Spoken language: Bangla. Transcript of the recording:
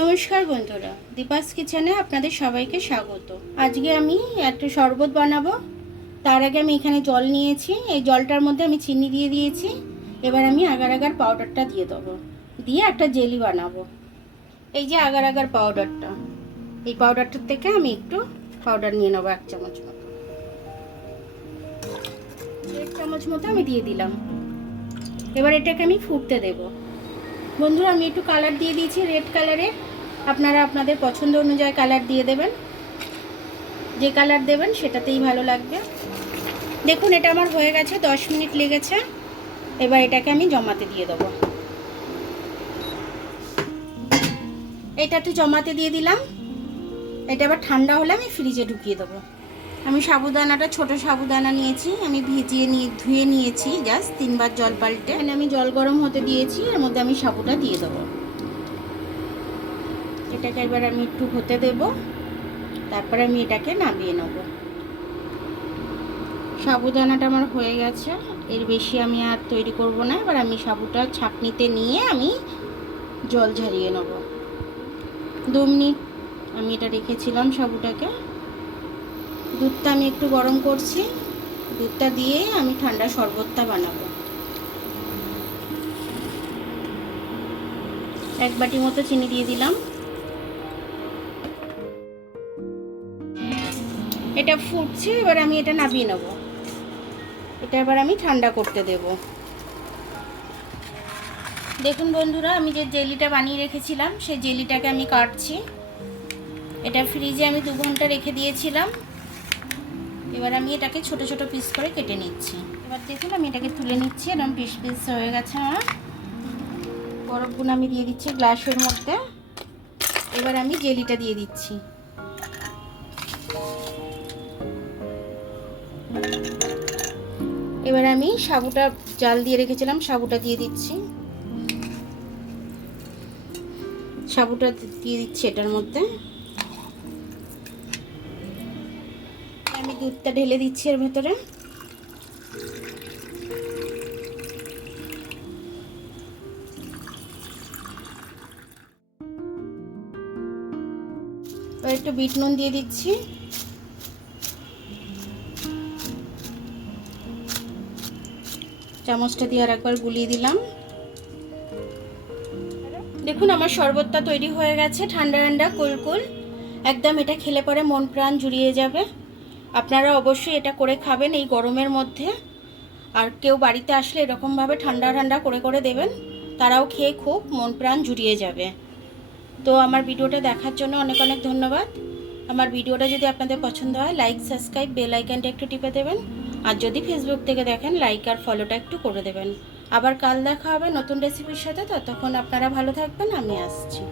নমস্কার বন্ধুরা, দীপাস কিচেনে আপনাদের সবাইকে স্বাগত। আজকে আমি একটা শরবত বানাবো। তার আগে আমি এখানে জল নিয়েছি, এই জলটার মধ্যে আমি চিনি দিয়ে দিয়েছি। এবার আমি আগার আগার পাউডারটা দিয়ে দেবো, দিয়ে একটা জেলি বানাবো। এই যে আগার আগার পাউডারটা, এই পাউডারটার থেকে আমি একটু পাউডার নিয়ে নেবো, 1 চামচ মতো, 1 চামচ মতো আমি দিয়ে দিলাম। এবার এটাকে আমি ফুটতে দেবো। বন্ধুরা, আমি একটু কালার দিয়ে দিয়েছি রেড কালারের, আপনারা আপনাদের পছন্দ অনুযায়ী কালার দিয়ে দেবেন, যে কালার দেবেন সেটাতেই ভালো লাগবে। দেখুন, এটা আমার হয়ে গেছে, 10 মিনিট লেগেছে। এবার এটাকে আমি জমাতে দিয়ে দেবো। এটা তো জমাতে দিয়ে দিলাম। এটা এবার ঠান্ডা হলে আমি ফ্রিজে ঢুকিয়ে দেবো। আমি সাবুদানাটা ছোট সাবুদানা নিয়েছি, আমি ধুয়ে নিয়েছি জাস্ট 3 বার জল পাল্টে। এখানে আমি জল গরম হতে দিয়েছি, এর মধ্যে আমি সাবুটা দিয়ে দেবো। এটাকে এবার আমি একটু হতে দেব, তারপরে আমি এটাকে নামিয়ে নেব। সাবুদানাটা আমার হয়ে গেছে, এর বেশি আমি আর তৈরি করব না। এবার আমি সাবুটা ছাঁকনিতে নিয়ে আমি জল ঝরিয়ে নেব। 2 মিনিট আমি এটা রেখেছিলাম সাবুটাকে। দুধটা আমি একটু গরম করছি, দুধটা দিয়ে আমি ঠান্ডা শরবতটা বানাবো। 1 বাটি মতো চিনি দিয়ে দিলাম। এটা ফুটছে, এবার আমি এটা নামিয়ে নেব। এটা এবার আমি ঠান্ডা করতে দেব। দেখুন বন্ধুরা, আমি যে জেলিটা বানিয়ে রেখেছিলাম সেই জেলিটাকে আমি কাটছি। এটা ফ্রিজে আমি 2 ঘন্টা রেখে দিয়েছিলাম। এবার আমি এটাকে ছোট ছোট পিস করে কেটে নিচ্ছি। এবার দেখুন, আমি এটাকে তুলে নিচ্ছি, এরকম পিস পিস হয়ে গেছে আমার। বরফগুলো আমি দিয়ে দিচ্ছি গ্লাসের মধ্যে। এবার আমি জেলিটা দিয়ে দিচ্ছি। এবার আমি সাবুটা জাল দিয়ে রেখেছিলাম, সাবুটা দিয়ে দিচ্ছি। সাবুটা দিয়ে দিচ্ছি এটার মধ্যে। আমি দুধটা ঢেলে দিচ্ছি এর ভেতরে। এবার একটু বিট নুন দিয়ে দিচ্ছি। চামচটা দিয়ে আর একবার গুলিয়ে দিলাম। দেখুন, আমার শরবতটা তৈরি হয়ে গেছে, ঠান্ডা ঠান্ডা কুলকুল একদম। এটা খেলে পরে মন প্রাণ জুড়িয়ে যাবে। আপনারা অবশ্যই এটা করে খাবেন এই গরমের মধ্যে। আর কেউ বাড়িতে আসলে এরকমভাবে ঠান্ডা ঠান্ডা করে করে দেবেন, তারাও খেয়ে খুব মন প্রাণ জুড়িয়ে যাবে। তো আমার ভিডিওটা দেখার জন্য অনেক অনেক ধন্যবাদ। আমার ভিডিওটা যদি আপনাদের পছন্দ হয়, লাইক, সাবস্ক্রাইব, বেল আইকনটা একটু টিপে দেবেন। আর যদি ফেসবুক থেকে দেখেন, লাইক আর ফলোটা একটু করে দেবেন। আবার কাল দেখা হবে নতুন রেসিপির সাথে। ততক্ষণ আপনারা ভালো থাকবেন, আমি আসছি।